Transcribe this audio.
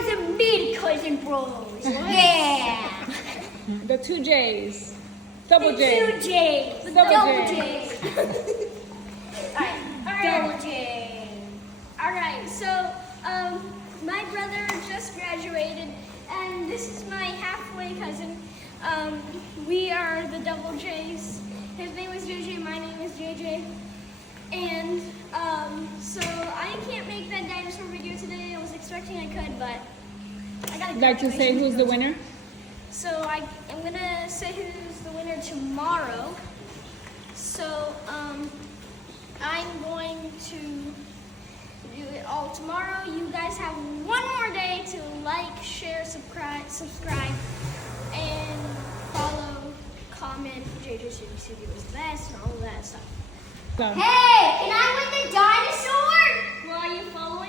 for the mid-cousin bros. Yeah. The 2 J's. Double The J. 2 J's. The Double double J. J's. Alright. Double J. Alright, so my brother just graduated, and this is my halfway cousin. We are the double J's. His name is JJ, my name is JJ. And so I can't make that dinosaur video today. I was expecting I could, but I got a Like to say graduation who's to the go to. winner? So I'm gonna say who's the winner tomorrow. So I'm going to do it all tomorrow. You guys have one more day to like, share, subscribe, and follow, comment. JJ Studio is the best and all of that stuff. So. Hey, can I win the dinosaur? Well, you follow